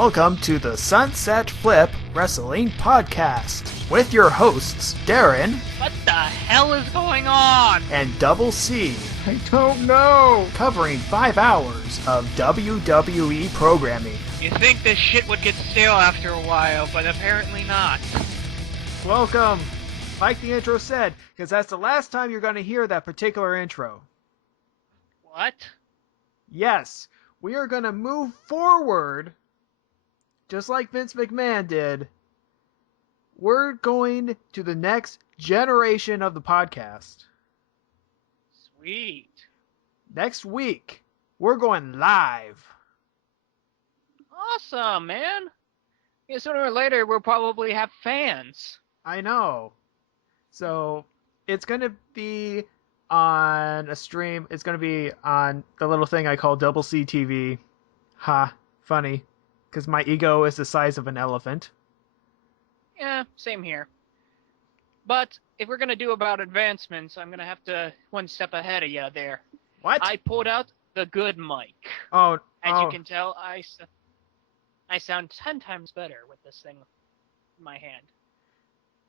Welcome to the Sunset Flip Wrestling Podcast with your hosts, Darren. What the hell is going on? And Double C. I don't know. Covering 5 hours of WWE programming. You think this shit would get stale after a while, but apparently not. Welcome. Like the intro said, because that's the last time you're going to hear that particular intro. What? Yes, we are going to move forward, just like Vince McMahon did. We're going to the next generation of the podcast. Sweet. Next week, we're going live. Awesome, man. Yeah, sooner or later, we'll probably have fans. I know. So, it's going to be on a stream. It's going to be on the little thing I call Double C TV. Ha, funny. Because my ego is the size of an elephant. Yeah, same here. But if we're going to do about advancements, I'm going to have to one step ahead of you there. What? I pulled out the good mic. Oh, As you can tell, I sound 10 times better with this thing in my hand.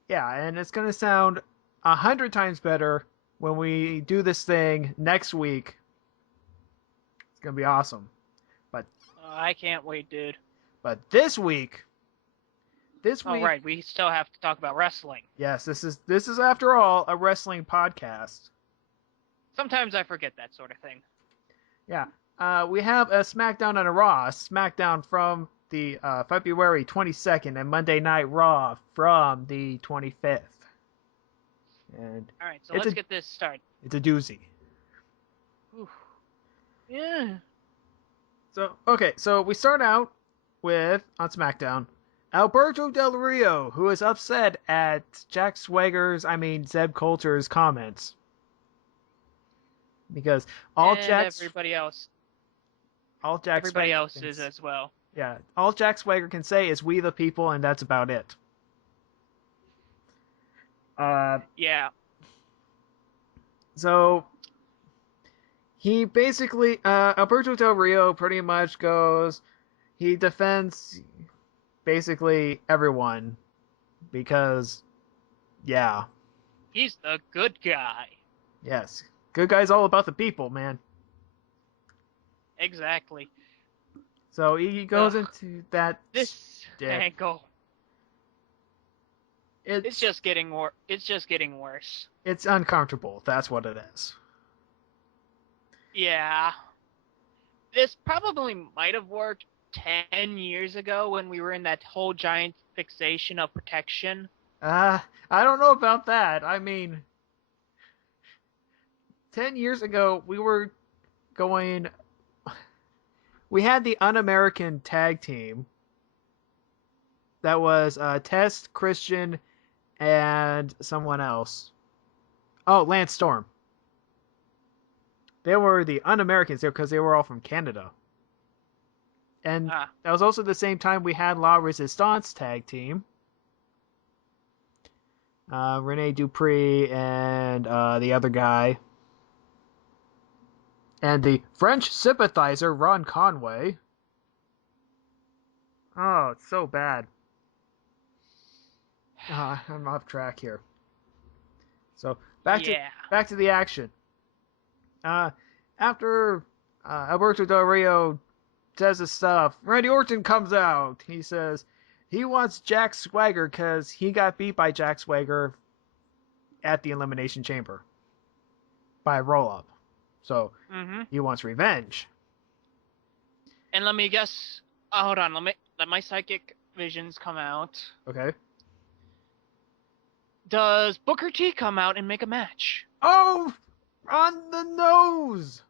Yeah, and it's going to sound 100 times better when we do this thing next week. It's going to be awesome. But I can't wait, dude. But this week... Oh, right, we still have to talk about wrestling. Yes, this is after all a wrestling podcast. Sometimes I forget that sort of thing. Yeah. We have a Smackdown and a RAW. Smackdown from the February 22nd and Monday Night Raw from the 25th. And all right, so let's get this started. It's a doozy. Oof. Yeah. So we start out with, on SmackDown, Alberto Del Rio, who is upset at Zeb Coulter's comments. Because everybody else is as well. Yeah, all Jack Swagger can say is "we the people," and that's about it. Yeah. So he basically, Alberto Del Rio pretty much goes, he defends basically everyone because, yeah. He's the good guy. Yes. Good guy's all about the people, man. Exactly. So he goes into that this angle. It's just getting worse. It's uncomfortable. That's what it is. Yeah. This probably might have worked 10 years ago when we were in that whole giant fixation of protection. I don't know about that. I mean, 10 years ago, we had the Un-American tag team that was Test, Christian, and someone else. Oh, Lance Storm. They were the Un-Americans there because they were all from Canada. And that was also the same time we had La Resistance tag team. Rene Dupree and the other guy. And the French sympathizer, Ron Conway. Oh, it's so bad. I'm off track here. So, back to the action. After Alberto Del Rio says his stuff, Randy Orton comes out. He says he wants Jack Swagger because he got beat by Jack Swagger at the Elimination Chamber by a roll-up. So, he wants revenge. And let me guess. Hold on. Let my psychic visions come out. Okay. Does Booker T come out and make a match? Oh! On the nose!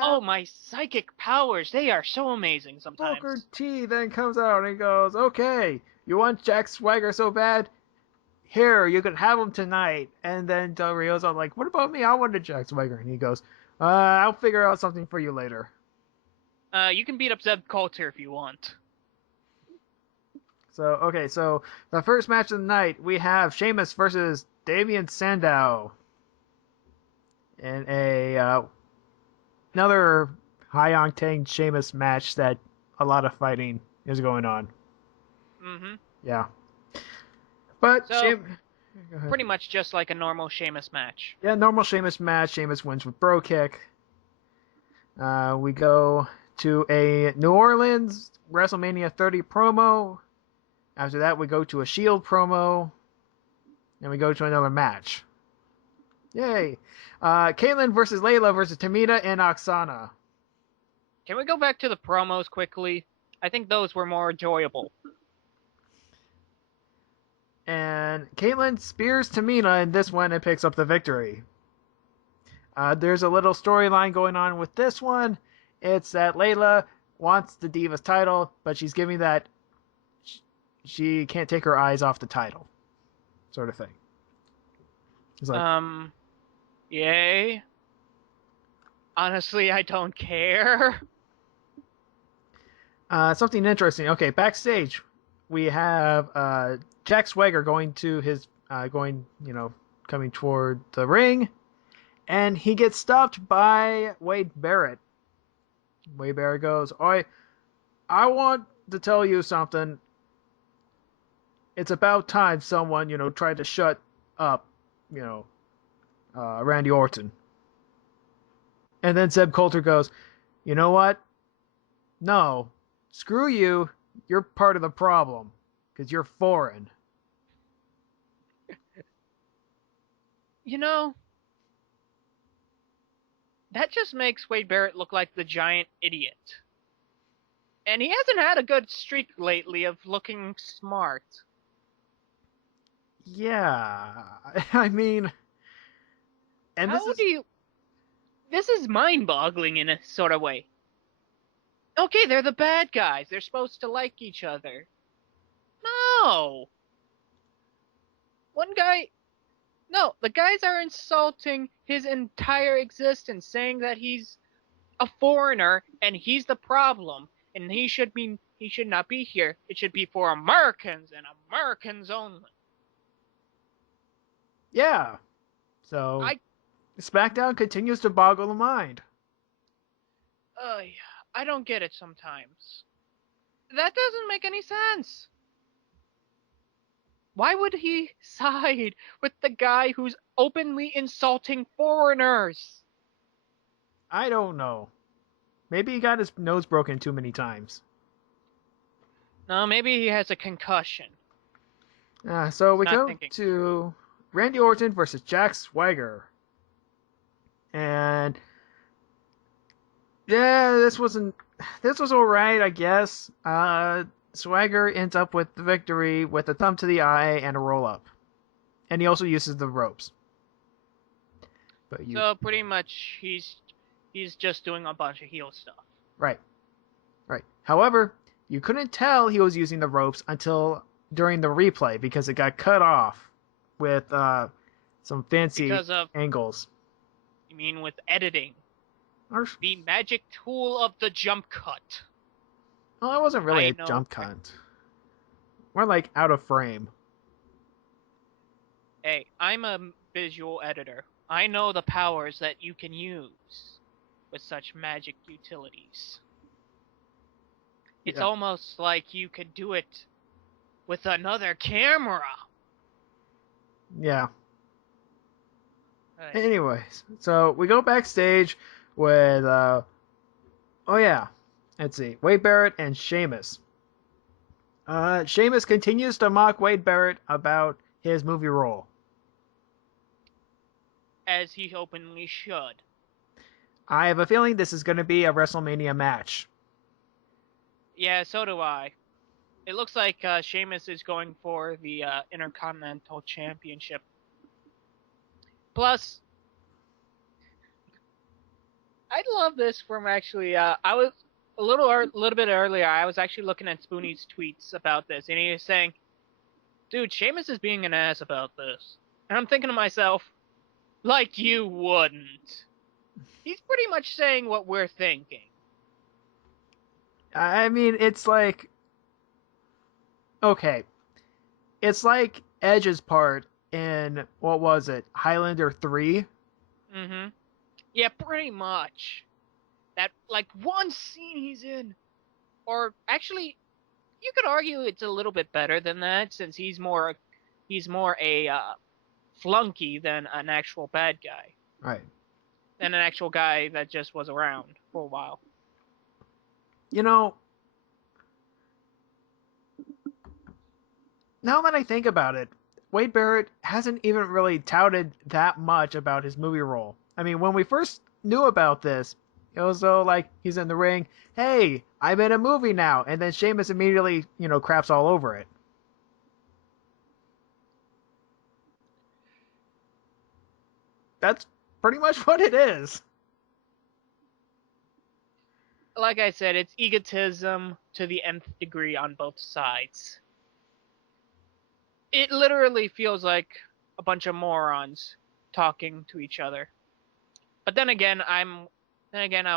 Oh, my psychic powers. They are so amazing sometimes. Booker T then comes out and he goes, okay, you want Jack Swagger so bad? Here, you can have him tonight. And then Del Rio's all like, what about me? I wanted Jack Swagger. And he goes, I'll figure out something for you later. You can beat up Zeb Coulter if you want. So the first match of the night, we have Sheamus versus Damian Sandow. In another high-octane Sheamus match that a lot of fighting is going on. Mm-hmm. Yeah. But So, Go ahead. pretty much just like a normal Sheamus match. Yeah, normal Sheamus match. Sheamus wins with Bro Kick. We go to a New Orleans WrestleMania 30 promo. After that, we go to a Shield promo. And we go to another match. Yay! Caitlyn versus Layla versus Tamina and Oksana. Can we go back to the promos quickly? I think those were more enjoyable. And Caitlyn spears Tamina in this one and picks up the victory. There's a little storyline going on with this one. It's that Layla wants the Divas title, but she's giving that she can't take her eyes off the title, sort of thing. It's like, Yay. Honestly, I don't care. something interesting. Okay, backstage, we have Jack Swagger going to his coming toward the ring, and he gets stopped by Wade Barrett. Wade Barrett goes, I want to tell you something. It's about time someone, tried to shut up, Randy Orton. And then Zeb Coulter goes, you know what? No, screw you. You're part of the problem because you're foreign. You know, that just makes Wade Barrett look like the giant idiot. And he hasn't had a good streak lately of looking smart. Yeah, I mean, and This is mind-boggling in a sort of way. Okay, they're the bad guys. They're supposed to like each other. No! The guys are insulting his entire existence, saying that he's a foreigner and he's the problem, and he should not be here. It should be for Americans and Americans only. Yeah. So SmackDown continues to boggle the mind. I don't get it sometimes. That doesn't make any sense. Why would he side with the guy who's openly insulting foreigners? I don't know. Maybe he got his nose broken too many times. No, maybe he has a concussion. So we go to Randy Orton versus Jack Swagger. And yeah, this was alright, I guess. Swagger ends up with the victory with a thumb to the eye and a roll up. And he also uses the ropes. So pretty much he's just doing a bunch of heel stuff. Right. However, you couldn't tell he was using the ropes until during the replay because it got cut off with some fancy angles. You mean with editing? The magic tool of the jump cut. Well, it wasn't really a jump cut. More like out of frame. Hey, I'm a visual editor. I know the powers that you can use with such magic utilities. It's almost like you could do it with another camera. Yeah. Right. Anyways, so we go backstage with, let's see, Wade Barrett and Sheamus. Sheamus continues to mock Wade Barrett about his movie role. As he openly should. I have a feeling this is going to be a WrestleMania match. Yeah, so do I. It looks like Sheamus is going for the Intercontinental Championship. Plus, I love this from actually. I was a little bit earlier. I was actually looking at Spoonie's tweets about this, and he was saying, "Dude, Sheamus is being an ass about this," and I'm thinking to myself, like you wouldn't. He's pretty much saying what we're thinking. I mean, it's like, okay, it's like Edge's part in, what was it, Highlander 3? Mm-hmm. Yeah, pretty much. That, like, one scene he's in, or actually, you could argue it's a little bit better than that, since he's more a flunky than an actual bad guy, Right. than an actual guy that just was around for a while. You know, now that I think about it, Wade Barrett hasn't even really touted that much about his movie role. I mean, when we first knew about this, it was so like he's in the ring, hey, I'm in a movie now, and then Sheamus immediately, craps all over it. That's pretty much what it is. Like I said, it's egotism to the nth degree on both sides. It literally feels like a bunch of morons talking to each other. But then again, I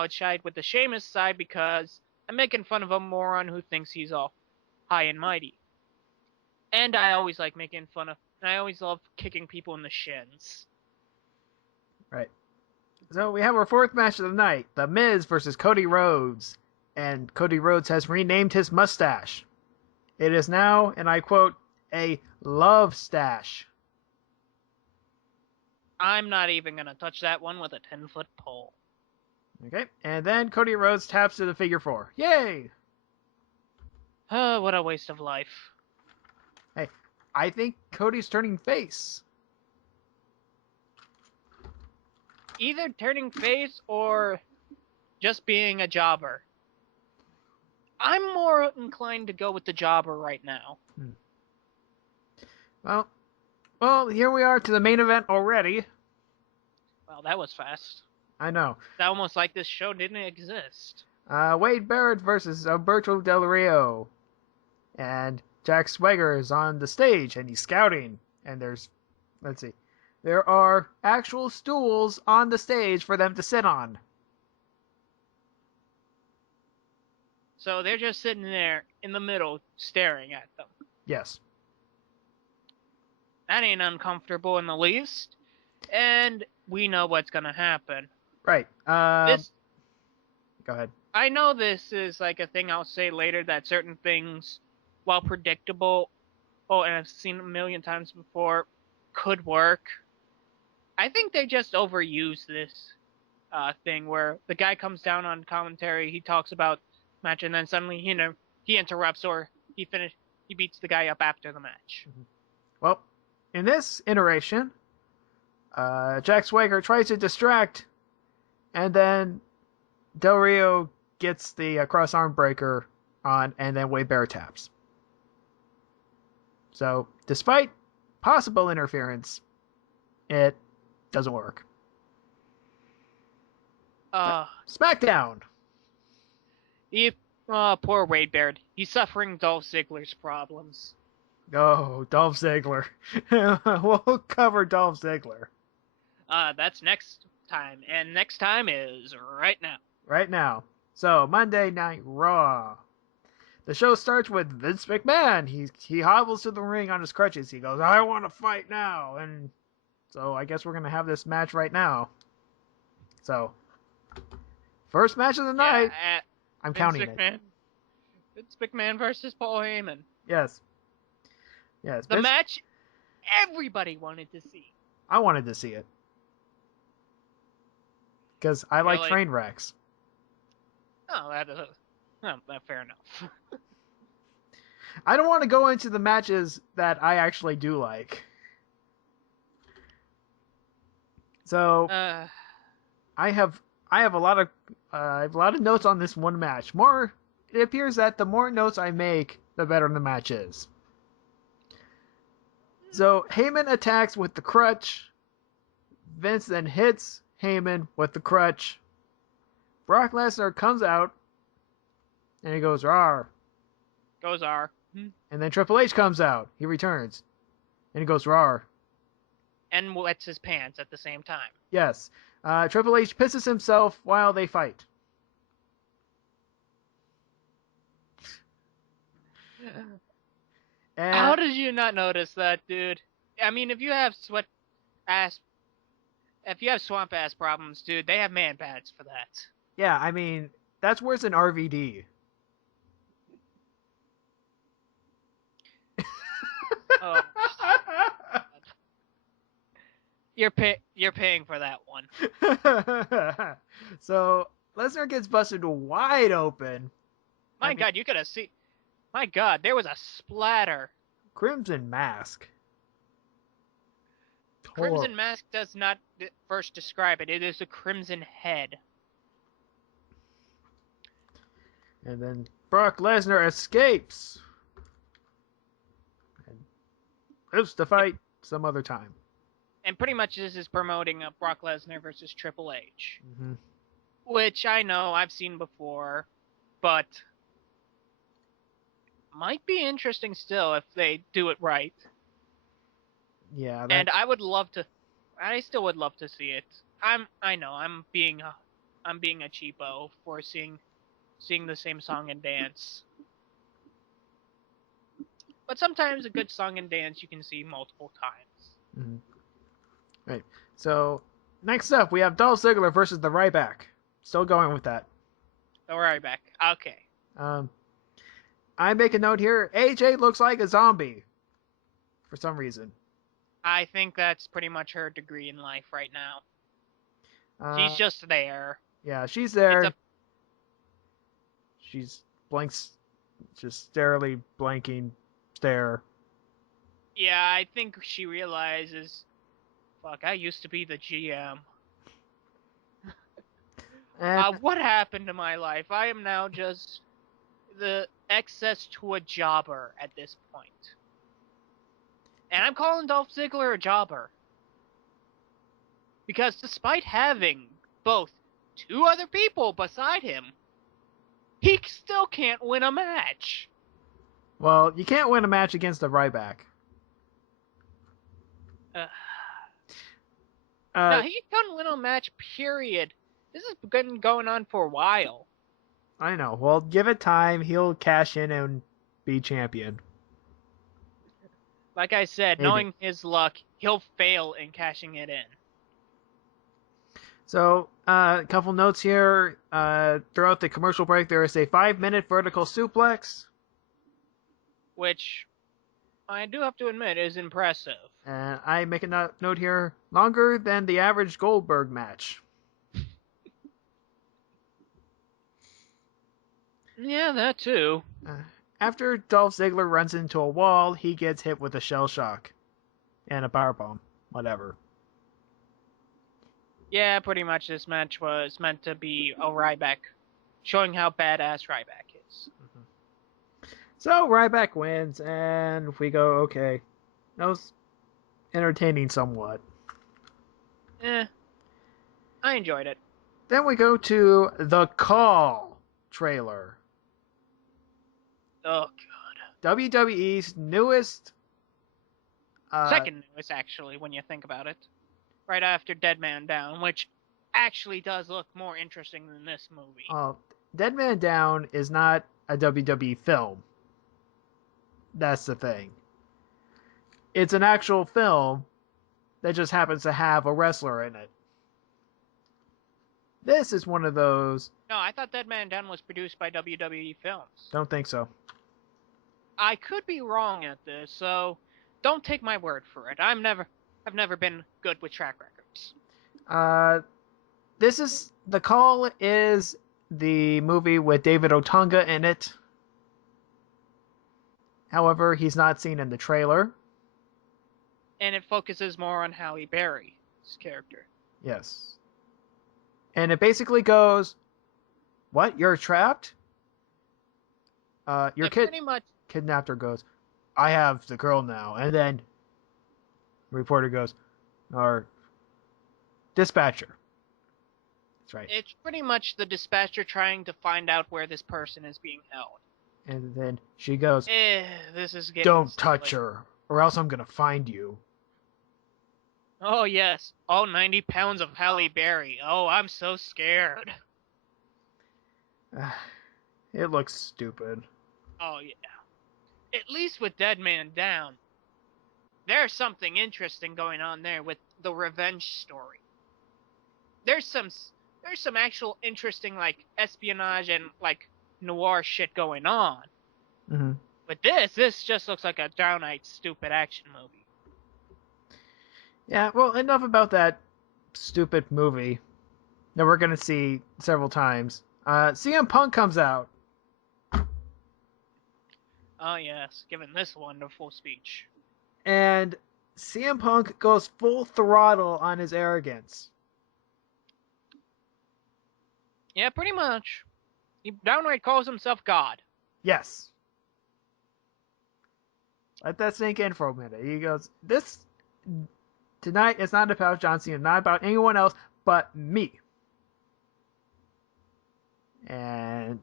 would side with the Sheamus side because I'm making fun of a moron who thinks he's all high and mighty. And I always like making fun of, and I always love kicking people in the shins. Right. So we have our fourth match of the night, The Miz versus Cody Rhodes. And Cody Rhodes has renamed his mustache. It is now, and I quote, a love stash. I'm not even going to touch that one with a 10-foot pole. Okay, and then Cody Rhodes taps to the figure 4. Yay! What a waste of life. Hey, I think Cody's turning face. Either turning face or just being a jobber. I'm more inclined to go with the jobber right now. Well, here we are to the main event already. Well, that was fast. I know. It's almost like this show didn't exist. Wade Barrett versus Alberto Del Rio. And Jack Swagger is on the stage and he's scouting. And there are actual stools on the stage for them to sit on. So they're just sitting there in the middle staring at them. Yes. That ain't uncomfortable in the least. And we know what's going to happen. Right. Go ahead. I know this is like a thing I'll say later, that certain things, while predictable, and I've seen a million times before, could work. I think they just overuse this thing where the guy comes down on commentary, he talks about match, and then suddenly he interrupts or he beats the guy up after the match. Well, in this iteration, Jack Swagger tries to distract, and then Del Rio gets the cross arm breaker on, and then Wade Barrett taps. So, despite possible interference, it doesn't work. Smackdown. Poor Wade Barrett. He's suffering Dolph Ziggler's problems. Oh, Dolph Ziggler. We'll cover Dolph Ziggler. That's next time, and next time is right now. Right now. So, Monday Night Raw. The show starts with Vince McMahon. He hobbles to the ring on his crutches. He goes, I want to fight now. And so I guess we're going to have this match right now. So, first match of the night. I'm counting it. Vince McMahon versus Paul Heyman. Yes. The match everybody wanted to see. I wanted to see it. Because I like train wrecks. Oh, fair enough. I don't want to go into the matches that I actually do like. So I have a lot of notes on this one match. It appears that the more notes I make, the better the match is. So Heyman attacks with the crutch. Vince then hits Heyman with the crutch. Brock Lesnar comes out and he goes, "Rawr." Goes R. And then Triple H comes out. He returns. And he goes, "Rawr." And wets his pants at the same time. Yes. Triple H pisses himself while they fight. And how did you not notice that, dude? I mean, if you have swamp ass problems, dude, they have man pads for that. Yeah, I mean, that's worse than RVD. You're paying for that one. So Lesnar gets busted wide open. My God, you could have seen. My God, there was a splatter. Crimson Mask. Crimson Mask does not first describe it. It is a crimson head. And then Brock Lesnar escapes. And lives to fight some other time. And pretty much this is promoting Brock Lesnar versus Triple H. Mm-hmm. Which I know I've seen before, but might be interesting still if they do it right. Yeah. And I still would love to see it. I know I'm being a cheapo for seeing the same song and dance. But sometimes a good song and dance you can see multiple times. Mm-hmm. Right. So next up we have Dolph Ziggler versus the Ryback. Still going with that. The Ryback. Okay. I make a note here. AJ looks like a zombie. For some reason. I think that's pretty much her degree in life right now. She's just there. Yeah, she's there. She's blanks, just starely blanking stare. Yeah, I think she realizes, fuck, I used to be the GM. What happened to my life? I am now just the excess to a jobber at this point. And I'm calling Dolph Ziggler a jobber. Because despite having both two other people beside him, he still can't win a match. Well, you can't win a match against the Ryback. No, he can't win a match, period. This has been going on for a while. I know. Well, give it time. He'll cash in and be champion. Like I said, Maybe. Knowing his luck, he'll fail in cashing it in. So, a couple notes here. Throughout the commercial break, there is a 5-minute vertical suplex. Which, I do have to admit, is impressive. And I make a note here. Longer than the average Goldberg match. Yeah, that too. After Dolph Ziggler runs into a wall, he gets hit with a shell shock. And a powerbomb. Whatever. Yeah, pretty much this match was meant to be a Ryback. Showing how badass Ryback is. Mm-hmm. So, Ryback wins, and we go, okay. That was entertaining somewhat. I enjoyed it. Then we go to The Call trailer. Oh, God. WWE's newest... second newest, actually, when you think about it. Right after Dead Man Down, which actually does look more interesting than this movie. Dead Man Down is not a WWE film. That's the thing. It's an actual film that just happens to have a wrestler in it. This is one of those... No, I thought Dead Man Down was produced by WWE Films. Don't think so. I could be wrong at this, so don't take my word for it. I've never been good with track records. The Call is the movie with David Otunga in it. However, he's not seen in the trailer. And it focuses more on Halle Berry's character. Yes. And it basically goes, what? You're trapped? Your kid pretty much kidnapped her goes, I have the girl now. And then reporter goes, or dispatcher. That's right. It's pretty much the dispatcher trying to find out where this person is being held. And then she goes, this is getting don't silly. touch her, or else I'm going to find you. Oh, yes. All 90 pounds of Halle Berry. Oh, I'm so scared. It looks stupid. Oh, yeah. At least with Dead Man Down, there's something interesting going on there with the revenge story. There's some actual interesting, like, espionage and, like, noir shit going on. Mm-hmm. But this just looks like a downright stupid action movie. Yeah, well, enough about that stupid movie that we're gonna see several times. CM Punk comes out, Oh yes, given this wonderful speech. and CM Punk goes full throttle on his arrogance. Yeah, pretty much. He downright calls himself God. Yes. Let that sink in for a minute. He goes, "This tonight is not about John Cena, not about anyone else but me." And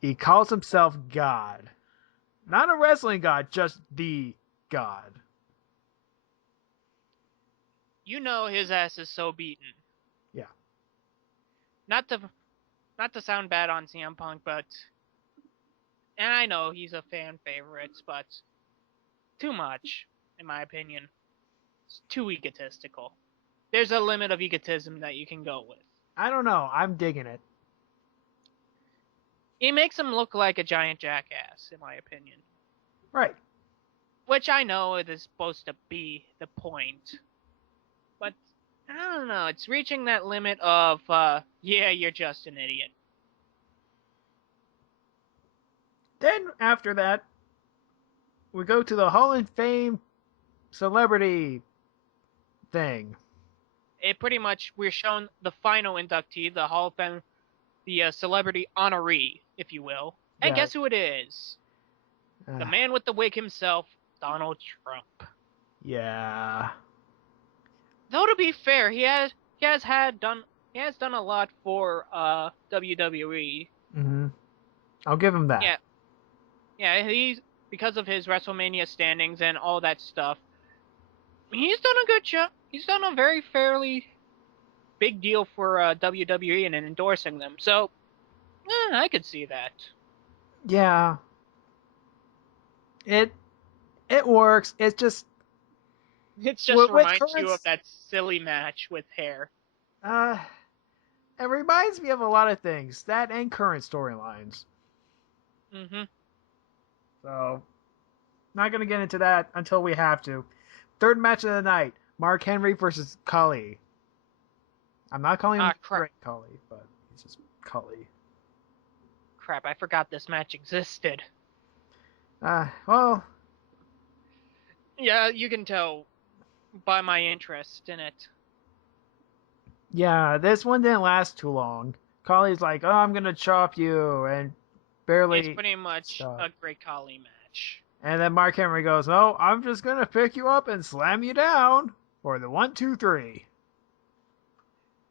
he calls himself God. Not a wrestling god, just the God. You know his ass is so beaten. Yeah. Not to not to sound bad on CM Punk, but and I know he's a fan favorite, but too much, in my opinion. It's too egotistical. There's a limit of egotism that you can go with. I don't know. I'm digging it. He makes him look like a giant jackass, in my opinion. Right. Which I know it is supposed to be the point. But, I don't know, it's reaching that limit of, yeah, you're just an idiot. Then after that, we go to the Hall of Fame celebrity thing. It pretty much, we're shown the final inductee, the Hall of Fame, the celebrity honoree, if you will. And Yeah. guess who it is? The man with the wig himself, Donald Trump. Yeah. Though to be fair, he has done a lot for WWE. I'll give him that. Yeah, yeah, he's because of his WrestleMania standings and all that stuff. He's done a good job. He's done a very fairly big deal for WWE and endorsing them. So, I could see that. Yeah. It works. It just It just with reminds you of currents. that silly match with hair. Uh, it reminds me of a lot of things. That and current storylines. Mm-hmm. So, not gonna get into that until we have to. Third match of the night: Mark Henry versus Khali. I'm not calling him Crap. Great Khali, but he's just Khali. Crap, I forgot this match existed. Well, Yeah, you can tell by my interest in it. yeah, this one didn't last too long. Khali's like, "Oh, I'm gonna chop you," and barely It's pretty much stuff. a Great Khali match. And then Mark Henry goes, "Oh, I'm just gonna pick you up and slam you down for the 1, 2, 3."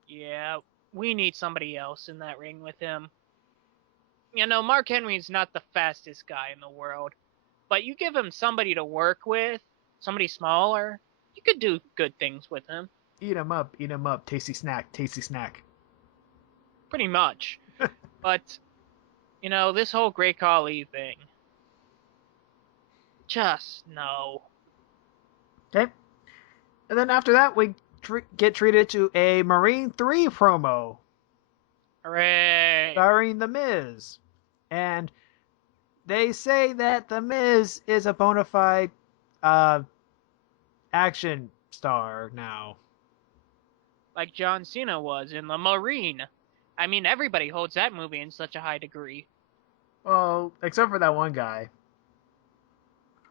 Yeah, we need somebody else in that ring with him. You know, Mark Henry's not the fastest guy in the world, but you give him somebody to work with, somebody smaller, you could do good things with him. Eat 'em up, tasty snack, tasty snack. Pretty much. But, you know, this whole Great Khali thing. Just no. Okay. And then after that, we get treated to a Marine 3 promo Hooray! starring The Miz. And they say that The Miz is a bona fide action star now. Like John Cena was in The Marine. I mean, everybody holds that movie in such a high degree. Well, except for that one guy.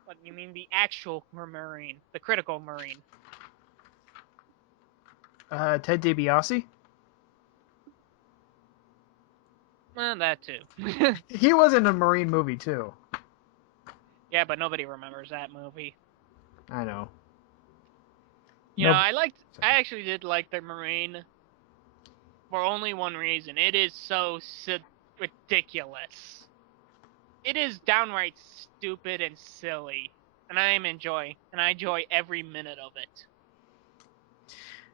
What, you mean the actual Marine? The critical Marine? Ted DiBiase? That too. He was in a Marine movie, too. Yeah, but nobody remembers that movie. I know. You know, I actually did like The Marine for only one reason. It is so ridiculous. It is downright stupid and silly, and I enjoy every minute of it.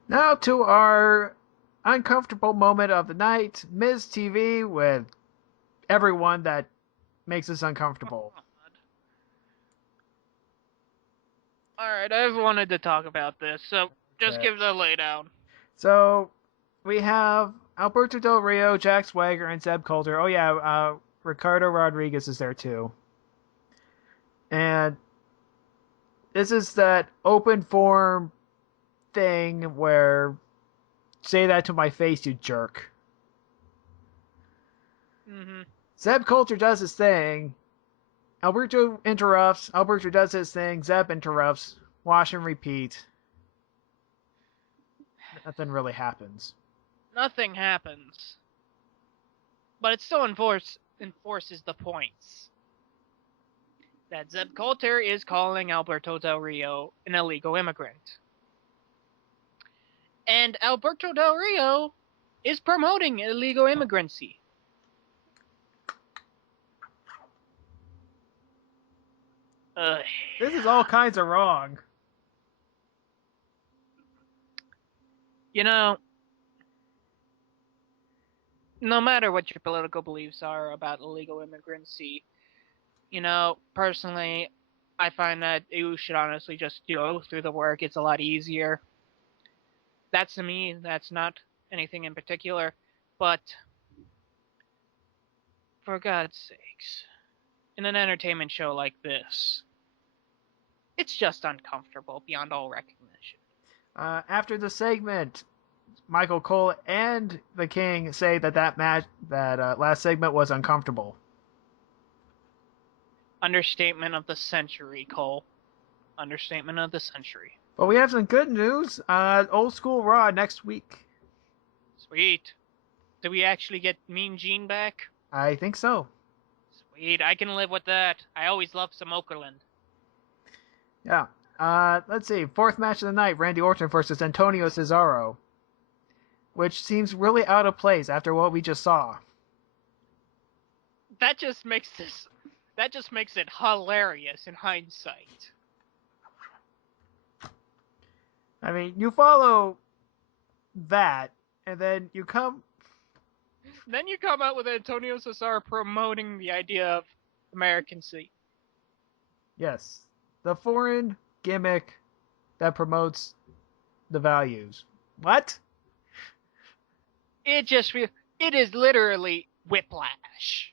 Now to our uncomfortable moment of the night, Miz TV with everyone that makes us uncomfortable. Alright, I've wanted to talk about this, so just Okay. give the laydown. So we have Alberto Del Rio, Jack Swagger, and Zeb Coulter. Oh yeah, Ricardo Rodriguez is there too. And this is that open form thing where, say that to my face, you jerk. Mm-hmm. Zeb Coulter does his thing. Alberto interrupts. Alberto does his thing. Zeb interrupts. Wash and repeat. Nothing really happens. Nothing happens. But it still enforces the points. That Zeb Coulter is calling Alberto Del Rio an illegal immigrant. And Alberto Del Rio is promoting illegal immigrancy. This is all kinds of wrong. You know, no matter what your political beliefs are about illegal immigrancy, personally, I find that you should honestly just go through the work. It's a lot easier. That's to me, that's not anything in particular, but for God's sakes, in an entertainment show like this, it's just uncomfortable beyond all recognition. After the segment, Michael Cole and the King say that last segment was uncomfortable. Understatement of the century, Cole. Understatement of the century. But we have some good news. Old School Raw next week. Sweet. Do we actually get Mean Gene back? I think so. Sweet. I can live with that. I always love some Okerlund. Yeah. Let's see. Fourth match of the night, Randy Orton versus Antonio Cesaro. Which seems really out of place after what we just saw. That just makes it hilarious in hindsight. I mean, you follow that, and then you come out with Antonio Cesaro promoting the idea of Americancy. Yes. The foreign gimmick that promotes the values. What? It is literally whiplash.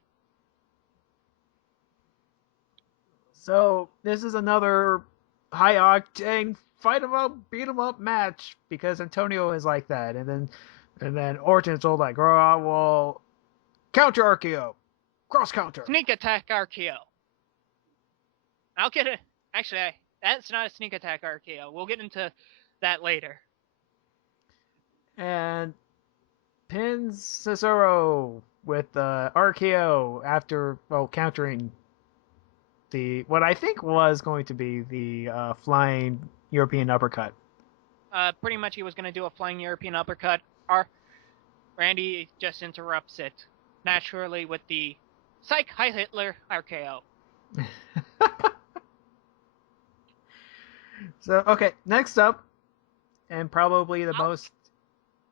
So, this is another high-octane beat-em-up match, because Antonio is like that, and then Orton's all like, oh, well, counter RKO, cross counter, sneak attack RKO. I'll get it. Actually, that's not a sneak attack RKO. We'll get into that later. And pins Cesaro with the RKO after, countering what I think was going to be the flying European uppercut. Pretty much he was going to do a flying European uppercut. Randy just interrupts it naturally with the Psych Heil Hitler RKO. So, okay, next up, and probably the most...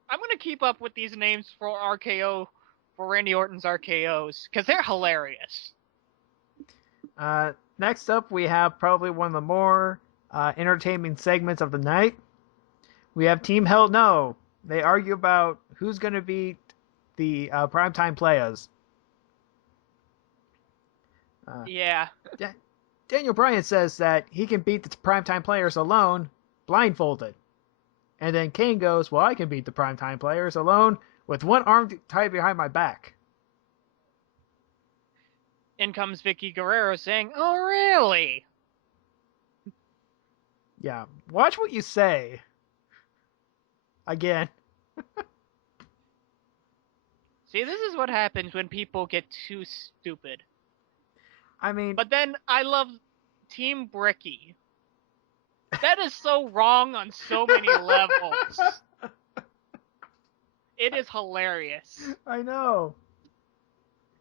I'm going to keep up with these names for RKO, for Randy Orton's RKOs, because they're hilarious. Next up, we have probably one of the more entertaining segments of the night. We have Team Hell No. They argue about who's going to beat the primetime players. Yeah. Daniel Bryan says that he can beat the primetime players alone, blindfolded. And then Kane goes, well, I can beat the primetime players alone with one arm tied behind my back. In comes Vicky Guerrero saying, oh, really? Yeah, watch what you say. Again. See, this is what happens when people get too stupid. I mean... But then I love Team Bricky. That is so wrong on so many levels. It is hilarious. I know.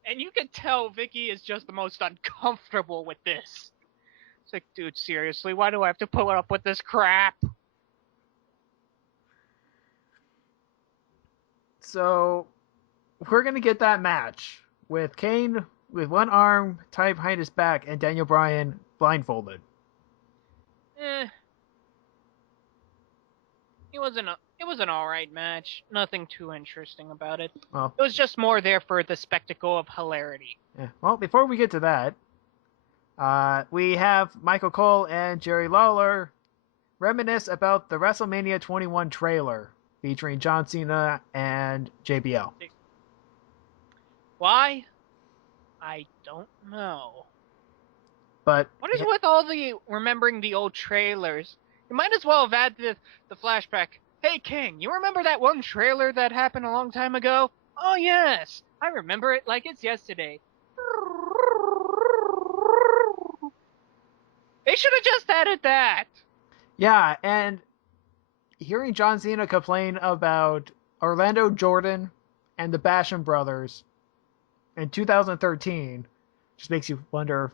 And you can tell Vicky is just the most uncomfortable with this. It's like, dude, seriously, why do I have to put up with this crap? So, we're going to get that match with Kane with one arm tied behind his back and Daniel Bryan blindfolded. It was an alright match. Nothing too interesting about it. Well, it was just more there for the spectacle of hilarity. Yeah. Well, before we get to that, we have Michael Cole and Jerry Lawler reminisce about the WrestleMania 21 trailer featuring John Cena and JBL. Why? I don't know. But What is with all the remembering the old trailers? You might as well have had the flashback. Hey, King, you remember that one trailer that happened a long time ago? Oh, yes. I remember it like it's yesterday. They should have just added that. yeah, and hearing John Cena complain about Orlando Jordan and the Basham brothers in 2013 just makes you wonder,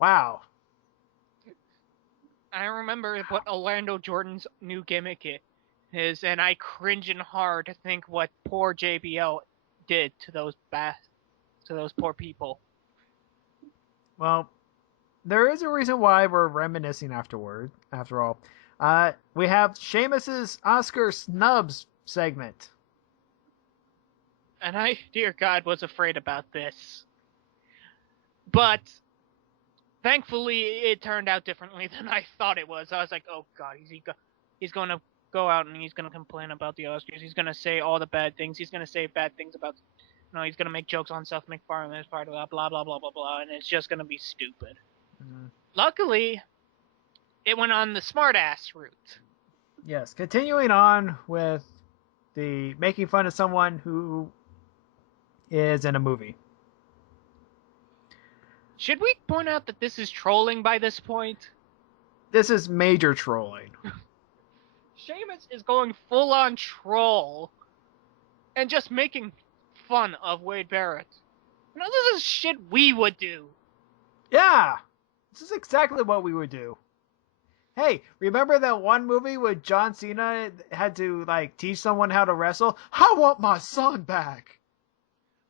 wow. I remember what Orlando Jordan's new gimmick is, and I cringing hard to think what poor JBL did to those poor people. Well, there is a reason why we're reminiscing afterward. After all, we have Sheamus's Oscar snubs segment. And I, dear God, was afraid about this. But thankfully, it turned out differently than I thought it was. I was like, oh God, he's going to go out and he's going to complain about the Oscars. He's going to say all the bad things. He's going to say bad things about, he's going to make jokes on Seth MacFarlane as part of that, blah, blah, blah, blah, blah, and it's just going to be stupid. Mm. Luckily, it went on the smart-ass route. Yes, continuing on with the making fun of someone who is in a movie. Should we point out that this is trolling by this point? This is major trolling. Sheamus is going full-on troll and just making fun of Wade Barrett. This is shit we would do. Yeah, this is exactly what we would do. Hey, remember that one movie where John Cena had to teach someone how to wrestle? I want my son back.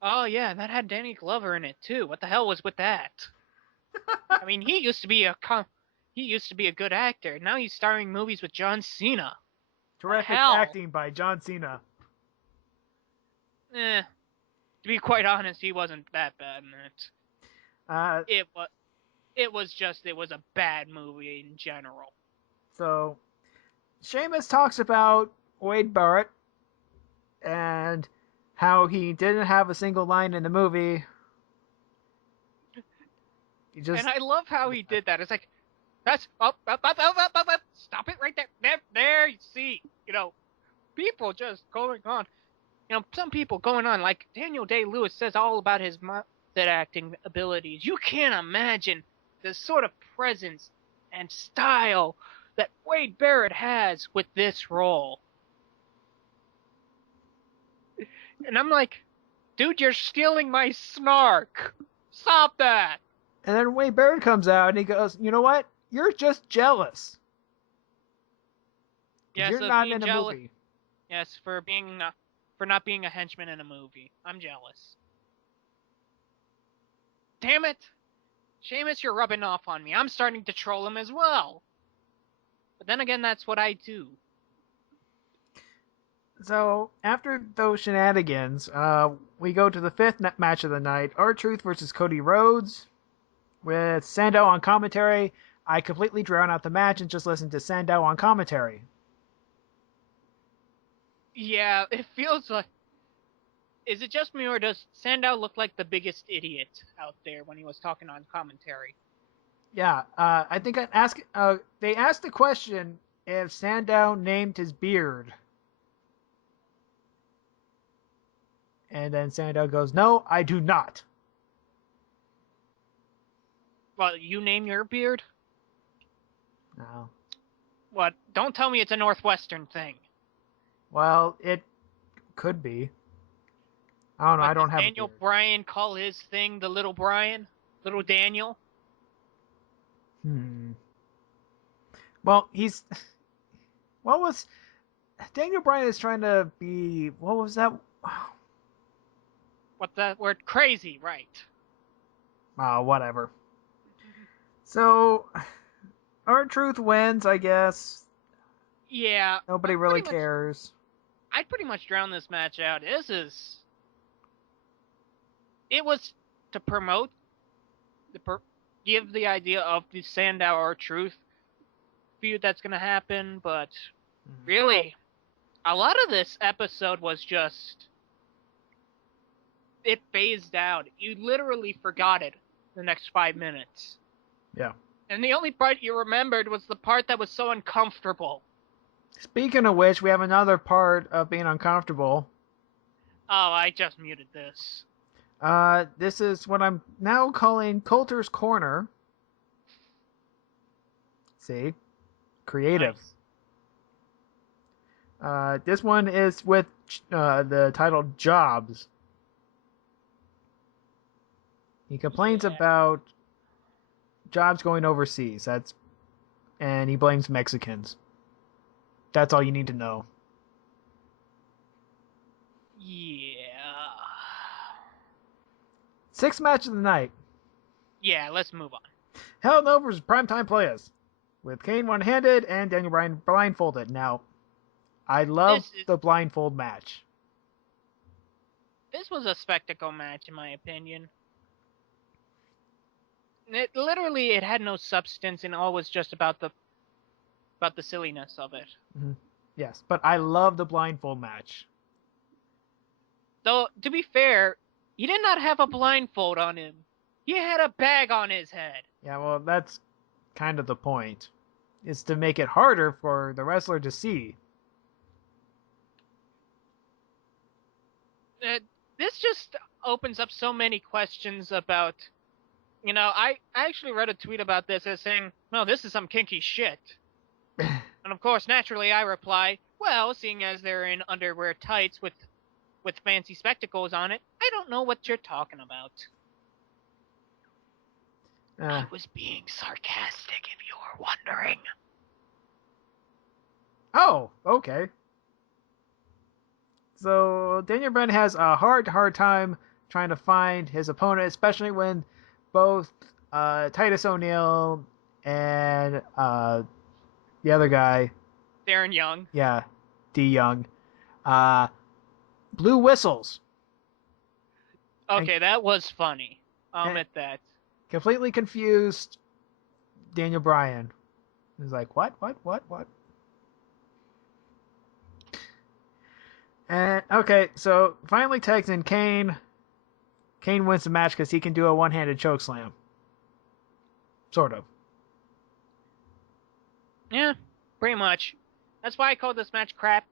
Oh yeah, and that had Danny Glover in it too. What the hell was with that? I mean, he used to be a good actor. Now he's starring movies with John Cena. Terrific acting by John Cena. To be quite honest, he wasn't that bad in it. It was a bad movie in general. So, Sheamus talks about Wade Barrett and how he didn't have a single line in the movie. And I love how he did that. It's like, that's up, stop it right there. There, you see, people just going on. Some people going on, like Daniel Day-Lewis says all about his method acting abilities. You can't imagine the sort of presence and style that Wade Barrett has with this role. And I'm like, dude, you're stealing my snark. Stop that. And then Wade Barrett comes out and he goes, you know what? You're just jealous. Yes, you're not in a movie. Yes, for not being a henchman in a movie. I'm jealous. Damn it. Sheamus, you're rubbing off on me. I'm starting to troll him as well. But then again, that's what I do. So, after those shenanigans, we go to the fifth match of the night. R-Truth versus Cody Rhodes. With Sandow on commentary. I completely drown out the match and just listen to Sandow on commentary. Yeah, it feels like... Is it just me, or does Sandow look like the biggest idiot out there when he was talking on commentary? Yeah, I think they asked the question if Sandow named his beard. And then Sandow goes, no, I do not. Well, you name your beard? No. What? Don't tell me it's a Northwestern thing. Well, it could be. I don't know. I don't have Daniel Bryan call his thing the Little Brian? Little Daniel? Well, Daniel Bryan is trying to be, what was that? What's that word? Crazy, right. Whatever. So, R-Truth wins, I guess. Yeah. Nobody really cares. I'd pretty much drown this match out. It was to promote, give the idea of the Sandow R-Truth feud that's gonna happen, but really, a lot of this episode was just it phased out. You literally forgot it the next 5 minutes. Yeah. And the only part you remembered was the part that was so uncomfortable. Speaking of which, we have another part of being uncomfortable. Oh, I just muted this. This is what I'm now calling Coulter's Corner. See? Creative. Nice. This one is with the title Jobs. He complains about jobs going overseas. And he blames Mexicans. That's all you need to know. Yeah. 6th match of the night. Yeah, let's move on. Hell No vs. Primetime Players. With Kane one-handed and Daniel Bryan blindfolded. Now, I love the blindfold match. This was a spectacle match, in my opinion. It had no substance, and all was just about the silliness of it. Mm-hmm. Yes, but I love the blindfold match. Though, to be fair, he did not have a blindfold on him. He had a bag on his head. Yeah, well, that's kind of the point. It's to make it harder for the wrestler to see. This just opens up so many questions about... I actually read a tweet about this as saying, no, this is some kinky shit. And of course, naturally, I reply, well, seeing as they're in underwear tights with fancy spectacles on it, I don't know what you're talking about. I was being sarcastic, if you were wondering. Oh, okay. So, Daniel Bryan has a hard time trying to find his opponent, especially when both Titus O'Neil and the other guy, Darren Young. Yeah, D. Young, blew whistles. Okay, that was funny. I'll admit that. Completely confused Daniel Bryan. He's like, what? And, okay, so finally tags in Kane. Kane wins the match because he can do a one-handed chokeslam. Sort of. Yeah, pretty much. That's why I called this match crap.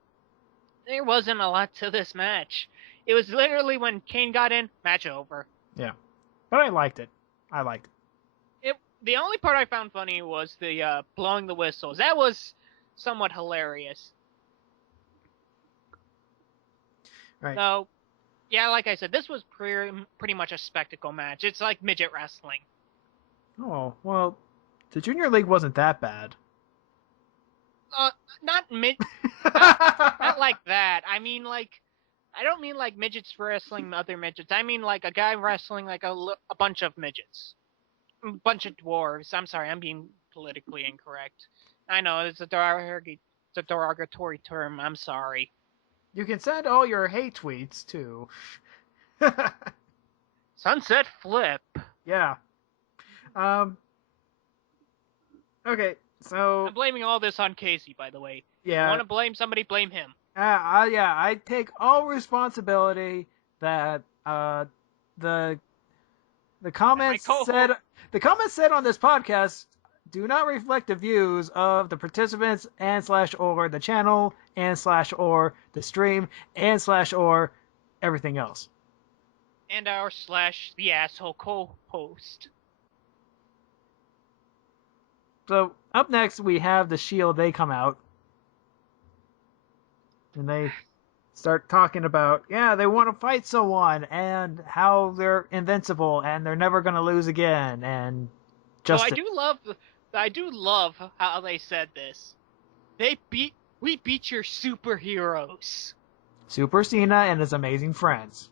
There wasn't a lot to this match. It was literally when Kane got in, match over. Yeah. But I liked it. The only part I found funny was the blowing the whistles. That was somewhat hilarious. Right. So, yeah, like I said, this was pretty much a spectacle match. It's like midget wrestling. Oh, well, the Junior League wasn't that bad. Not like that. I mean, like, I don't mean like midgets wrestling other midgets. I mean like a guy wrestling like a bunch of midgets. A bunch of dwarves. I'm sorry, I'm being politically incorrect. I know, it's a derogatory term. I'm sorry. You can send all your hate tweets to... Sunset Flip. Yeah. Okay, so... I'm blaming all this on Casey, by the way. Yeah. If you want to blame somebody, blame him. Yeah, I take all responsibility that the comments said on this podcast do not reflect the views of the participants and/or the channel and/or the stream and/or everything else. And our / the asshole co-host. So up next we have the Shield. They come out and they start talking about, they want to fight someone and how they're invincible and they're never going to lose again. And just I do love how they said this. We beat your superheroes. Super Cena and his amazing friends.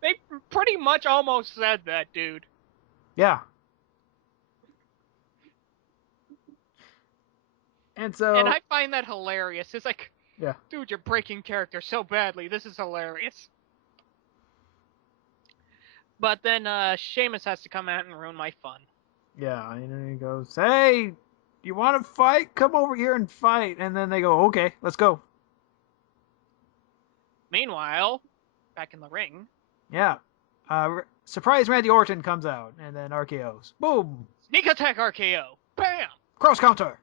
They pretty much almost said that, dude. Yeah. And I find that hilarious. It's like, yeah, dude, you're breaking character so badly. This is hilarious. But then Sheamus has to come out and ruin my fun. Yeah, and he goes, hey, you want to fight? Come over here and fight. And then they go, okay, let's go. Meanwhile, back in the ring. Yeah. Surprise Randy Orton comes out, and then RKO's. Boom! Sneak attack RKO. Bam! Cross counter!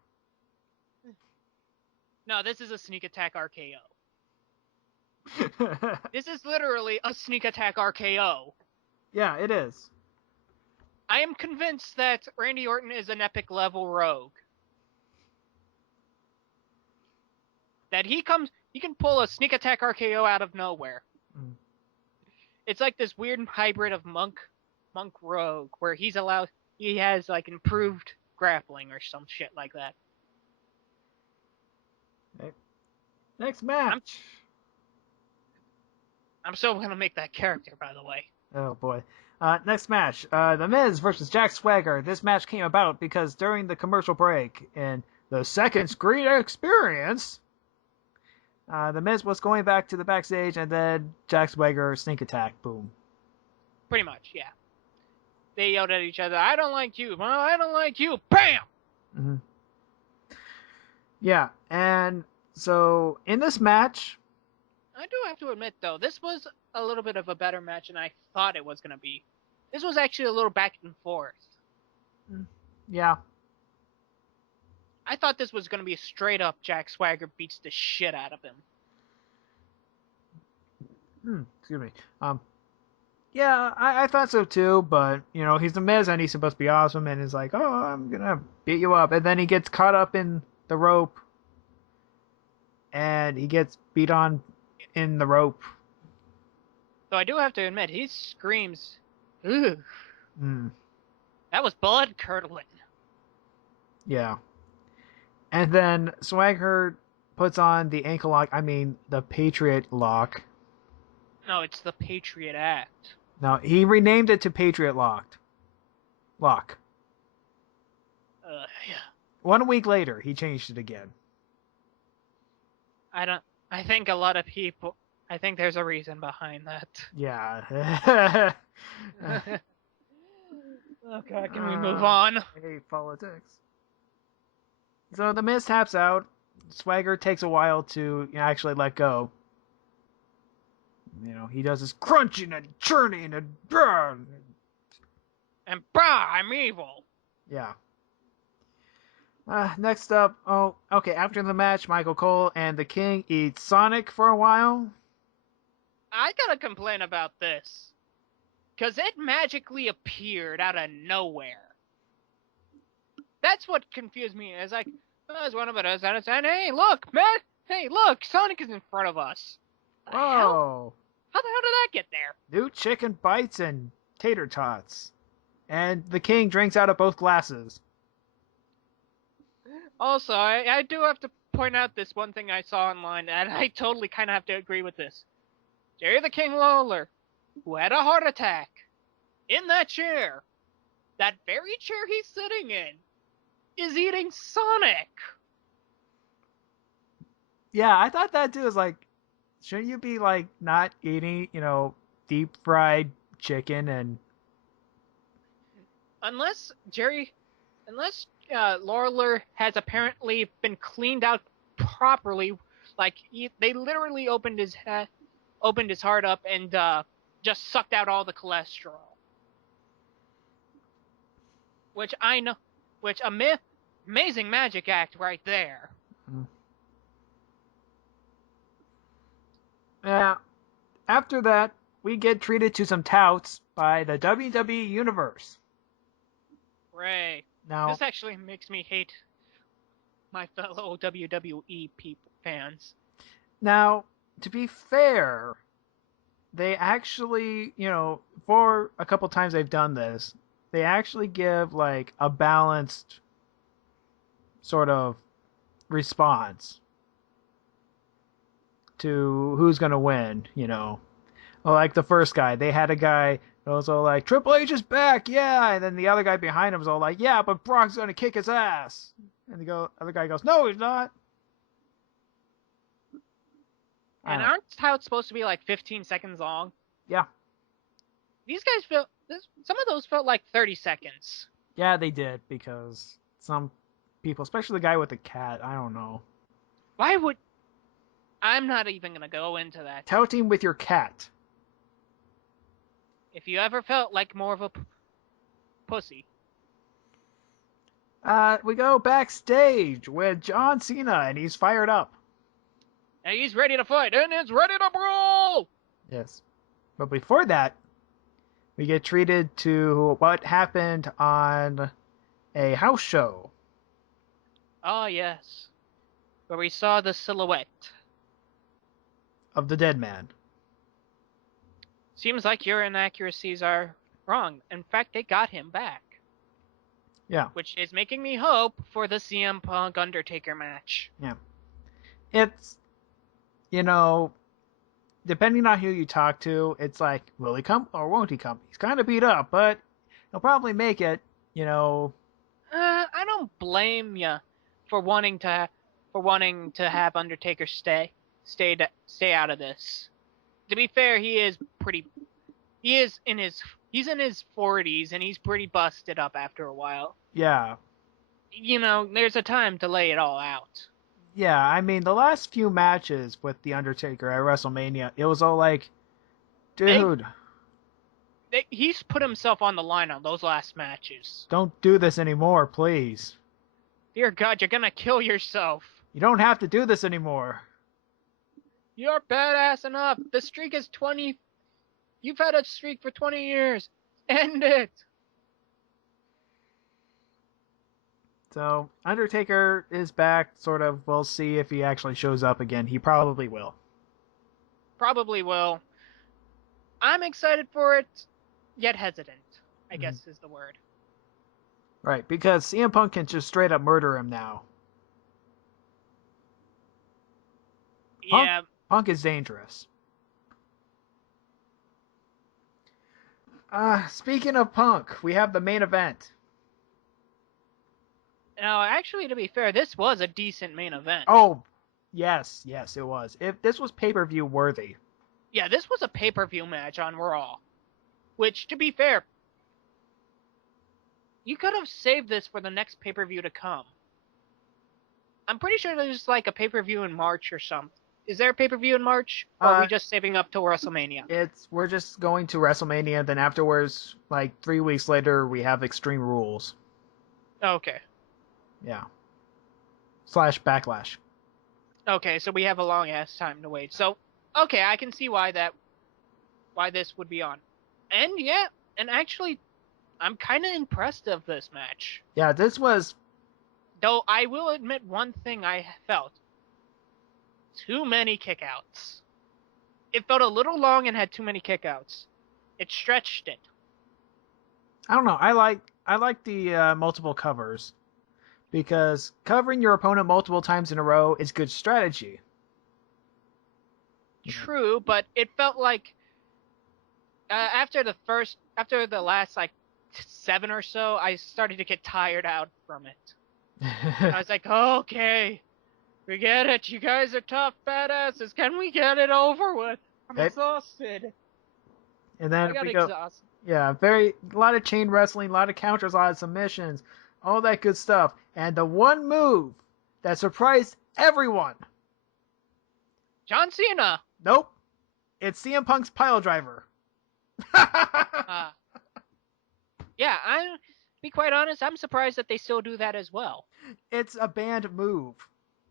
No, this is a sneak attack RKO. This is literally a sneak attack RKO. Yeah, it is. I am convinced that Randy Orton is an epic level rogue. That he can pull a sneak attack RKO out of nowhere. Mm. It's like this weird hybrid of monk rogue, where he has like improved grappling or some shit like that. Okay. Next match. I'm still gonna make that character, by the way. Oh boy. Next match. The Miz versus Jack Swagger. This match came about because during the commercial break in the second screen experience, the Miz was going back to the backstage, and then Jack Swagger sneak attack. Boom. Pretty much, yeah. They yelled at each other, I don't like you. Well, I don't like you. Bam! Mm-hmm. Yeah, and so in this match, I do have to admit, though, this was a little bit of a better match than I thought it was going to be. This was actually a little back and forth. Yeah. I thought this was going to be a straight up Jack Swagger beats the shit out of him. Excuse me. Yeah, I thought so too, but, you know, he's the Miz and he's supposed to be awesome, and he's like, oh, I'm gonna beat you up. And then he gets caught up in the rope, and he gets beat on in the rope. Though I do have to admit, he screams, ugh. Mm. That was blood-curdling. Yeah. And then Swagger puts on the ankle lock, the Patriot lock. No, it's the Patriot Act. No, he renamed it to Patriot Lock. Yeah. 1 week later, he changed it again. I think a lot of people, I think there's a reason behind that. Yeah. Oh god, can we move on? I hate politics. So the Miz taps out. Swagger takes a while to actually let go. You know, he does this crunching and churning and And brah, I'm evil. yeah. Next up, after the match, Michael Cole and the King eat Sonic for a while. I gotta complain about this. Because it magically appeared out of nowhere. That's what confused me. It's like, it's one of us, and hey, look, man! Hey, look, Sonic is in front of us. Oh. How the hell did that get there? New chicken bites and tater tots. And the King drinks out of both glasses. Also, I do have to point out this one thing I saw online, and I totally kind of have to agree with this. Jerry the King Lawler, who had a heart attack, in that chair, that very chair he's sitting in, is eating Sonic. Yeah, I thought that too. Was like, shouldn't you be like not eating, deep fried chicken and unless Lawler has apparently been cleaned out properly, like they literally opened his heart up and just sucked out all the cholesterol. Which amazing magic act right there. Yeah. After that, we get treated to some touts by the WWE Universe. Ray. Now, this actually makes me hate my fellow WWE fans. Now, to be fair, they actually, for a couple times they've done this, they actually give like a balanced sort of response to who's gonna win, Like the first guy, they had a guy that was all like, Triple H is back, yeah, and then the other guy behind him was all like, yeah, but Brock's gonna kick his ass. And the other guy goes, no, he's not. And aren't touts supposed to be like 15 seconds long? Yeah. These guys some of those felt like 30 seconds. Yeah, they did, because some people, especially the guy with the cat. I don't know. Why would... I'm not even going to go into that. Tag team with your cat. If you ever felt like more of a pussy. We go backstage with John Cena, and he's fired up. And he's ready to fight, and is ready to brawl! Yes. But before that, we get treated to what happened on a house show. Oh, yes. Where we saw the silhouette. Of the dead man. Seems like your inaccuracies are wrong. In fact, they got him back. Yeah. Which is making me hope for the CM Punk Undertaker match. Yeah. It's, you know, depending on who you talk to, it's like, will he come or won't he come? He's kind of beat up, but he'll probably make it, you know. I don't blame you for wanting to have Undertaker stay out of this. To be fair, he's in his 40s and he's pretty busted up after a while. Yeah. You know, there's a time to lay it all out. Yeah, I mean, the last few matches with The Undertaker at WrestleMania, it was all like, dude. He's put himself on the line on those last matches. Don't do this anymore, please. Dear God, you're gonna kill yourself. You don't have to do this anymore. You're badass enough. The streak is 20. You've had a streak for 20 years. End it. So, Undertaker is back, sort of. We'll see if he actually shows up again. He probably will. Probably will. I'm excited for it, yet hesitant, I guess is the word. Right, because CM Punk can just straight up murder him now. Yeah. Punk is dangerous. Speaking of Punk, we have the main event. Now, actually, to be fair, this was a decent main event. Oh, yes, it was. If this was pay-per-view worthy. Yeah, this was a pay-per-view match on Raw. Which, to be fair, you could have saved this for the next pay-per-view to come. I'm pretty sure there's like a pay-per-view in March or something. Is there a pay-per-view in March? Or are we just saving up till WrestleMania? We're just going to WrestleMania, then afterwards, like 3 weeks later, we have Extreme Rules. Okay. Yeah. / Backlash. Okay, so we have a long-ass time to wait. So, okay, I can see why this would be on. And yeah, and actually, I'm kind of impressed of this match. Yeah, this was... Though I will admit one thing I felt. Too many kickouts. It felt a little long and had too many kickouts. It stretched it. I don't know. I like the multiple covers. Because covering your opponent multiple times in a row is good strategy. True, but it felt like after the last like 7 or so, I started to get tired out from it. I was like, okay, we get it. You guys are tough badasses. Can we get it over with? I'm exhausted. And then I got we go, exhausted. Yeah, a lot of chain wrestling, a lot of counters, a lot of submissions, all that good stuff. And the one move that surprised everyone. John Cena. Nope. It's CM Punk's pile driver. Yeah, be quite honest, I'm surprised that they still do that as well. It's a banned move.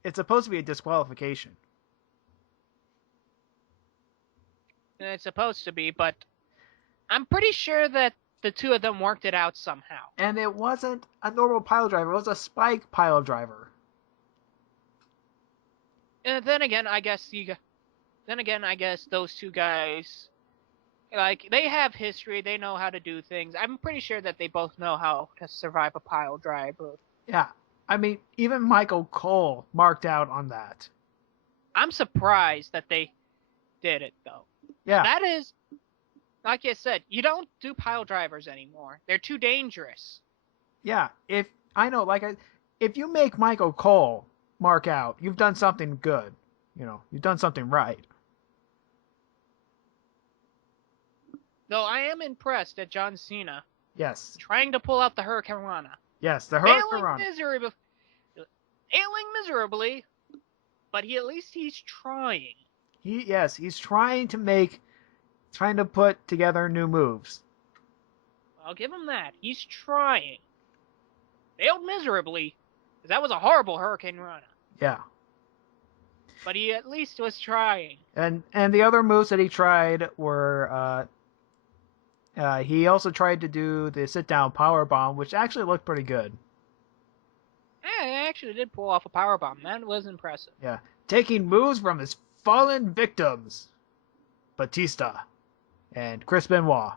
It's supposed to be a disqualification. It's supposed to be, but I'm pretty sure that the two of them worked it out somehow. And it wasn't a normal pile driver. It was a spike pile driver. Then again, I guess those two guys, like, they have history. They know how to do things. I'm pretty sure that they both know how to survive a pile driver. Yeah. I mean, even Michael Cole marked out on that. I'm surprised that they did it, though. Yeah. That is, like I said, you don't do pile drivers anymore. They're too dangerous. Yeah. If you make Michael Cole mark out, you've done something good. You've done something right. Though I am impressed at John Cena. Yes. Trying to pull out the Hurricane Rana. Yes, the Hurricane Rana. failing miserably, but he's trying. He's trying to put together new moves. I'll give him that. He's trying. Failed miserably, because that was a horrible Hurricane Rana. Yeah. But he at least was trying. And the other moves that he tried were he also tried to do the sit down power bomb, which actually looked pretty good. Yeah, he actually did pull off a power bomb. That was impressive. Yeah. Taking moves from his fallen victims. Batista and Chris Benoit.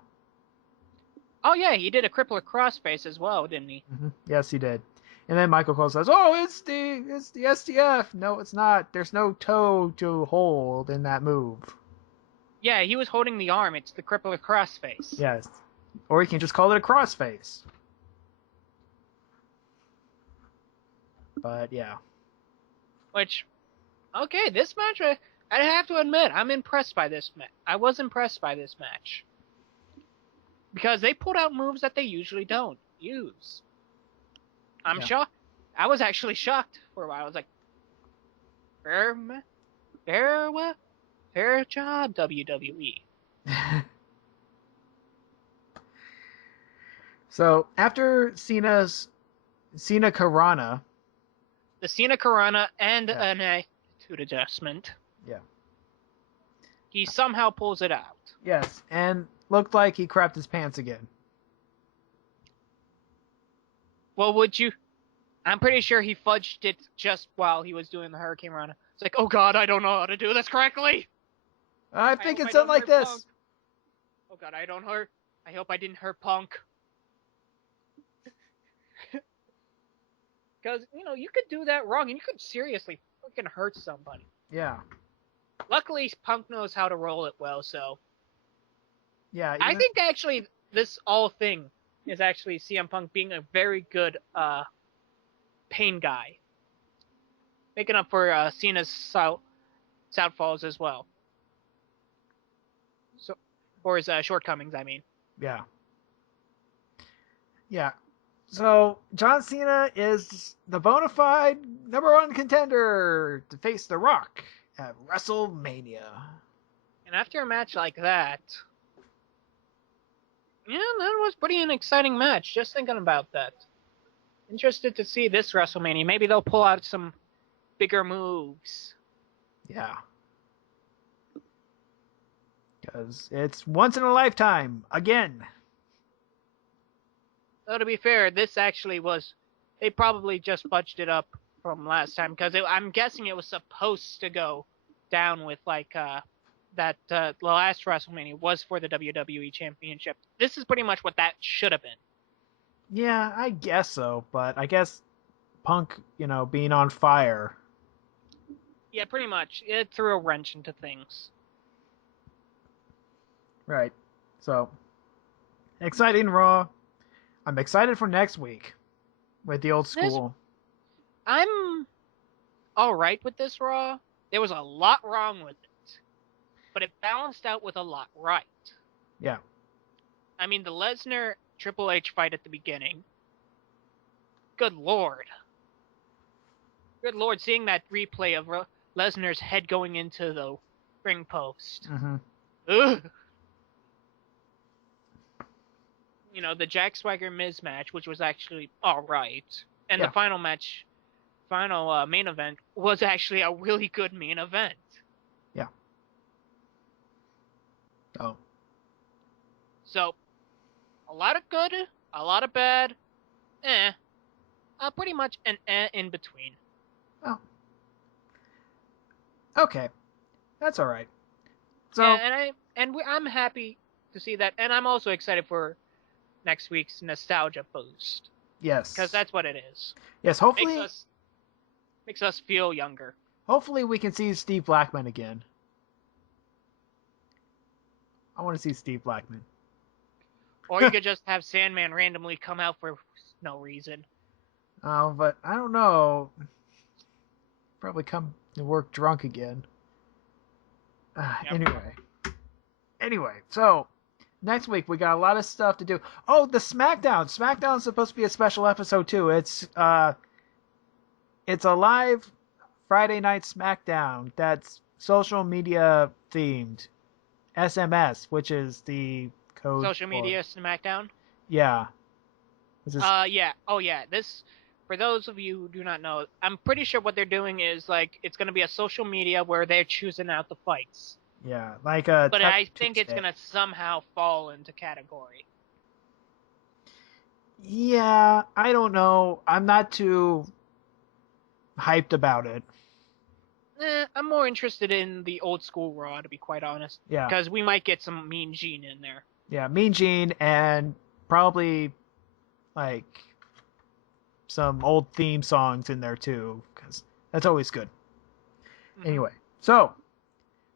Oh yeah, he did a crippler crossface as well, didn't he? Mm-hmm. Yes, he did. And then Michael Cole says, "Oh, it's the STF." No, it's not. There's no toe to hold in that move. Yeah, he was holding the arm. It's the crippler crossface. Yes. Or you can just call it a crossface. But yeah. Which, okay, this match, I have to admit, I'm impressed by this match. I was impressed by this match. Because they pulled out moves that they usually don't use. I'm shocked. I was actually shocked for a while. I was like, fair job, WWE. So after Cena Carana, the Cena Carana and an attitude adjustment. Yeah. He somehow pulls it out. Yes, and looked like he crapped his pants again. Well, I'm pretty sure he fudged it just while he was doing the Hurricane Rana. It's like, oh god, I don't know how to do this correctly. I think it's something like this. Punk. Oh god, I hope I didn't hurt Punk. Because, you could do that wrong and you could seriously fucking hurt somebody. Yeah. Luckily, Punk knows how to roll it well, so. Yeah. I think actually this all thing is actually CM Punk being a very good pain guy. Making up for Cena's downfalls as well. So, or his shortcomings, I mean. Yeah. Yeah. So, John Cena is the bona fide #1 contender to face The Rock at WrestleMania. And after a match like that, yeah, that was pretty an exciting match. Just thinking about that. Interested to see this WrestleMania. Maybe they'll pull out some bigger moves. Yeah. Because it's once in a lifetime. Again. Though to be fair, this actually was... They probably just budged it up from last time. Because I'm guessing it was supposed to go down with that the last WrestleMania was for the WWE Championship. This is pretty much what that should have been. Yeah, I guess so. But I guess Punk, being on fire. Yeah, pretty much. It threw a wrench into things. Right. So, exciting Raw. I'm excited for next week with the old school. I'm alright with this Raw. There was a lot wrong with it. But it balanced out with a lot right. Yeah. I mean, the Lesnar Triple H fight at the beginning. Good lord. Good lord, seeing that replay of Lesnar's head going into the ring post. Mm-hmm. Ugh. The Jack Swagger Miz match, which was actually alright. And the final main event was actually a really good main event. Yeah. Oh. So, a lot of good, a lot of bad, pretty much an in between. Oh. Okay. That's alright. So, yeah, I'm happy to see that, and I'm also excited for next week's nostalgia boost. Yes. Because that's what it is. Yes, hopefully... Makes us feel younger. Hopefully we can see Steve Blackman again. I want to see Steve Blackman. Or you could just have Sandman randomly come out for no reason. Oh, but I don't know. Probably come to work drunk again. Yep. Anyway, so... Next week, we got a lot of stuff to do. Oh, the SmackDown. SmackDown's supposed to be a special episode, too. It's It's a live Friday night SmackDown that's social media themed. SMS, which is the code Social for media SmackDown. yeah. This is Yeah. Oh, yeah. This, for those of you who do not know, I'm pretty sure what they're doing is like it's gonna be a social media where they're choosing out the fights. yeah, like a But Tech I think it's Tuesday. gonna somehow fall into category. Yeah, I don't know. I'm not too hyped about it. I'm more interested in the old school Raw, to be quite honest, Yeah, because we might get some Mean Gene in there. yeah, Mean Gene and probably like some old theme songs in there too, because that's always good. Mhm. Anyway, so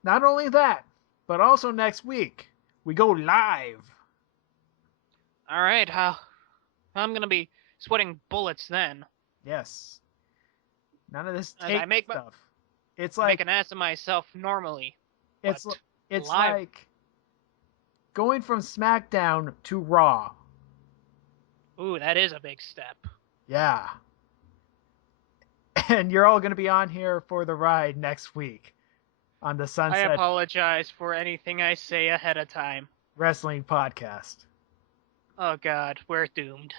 not only that, but also next week we go live. All right, I'm gonna be sweating bullets then, Yes, none of this as I tape make stuff. It's I make like an ass of myself normally, but it's it's live. like going from SmackDown to Raw. Ooh, that is a big step. Yeah. And you're all going to be on here for the ride next week on the I Sunset apologize for anything I say ahead of time. Wrestling Podcast. Oh God, we're doomed.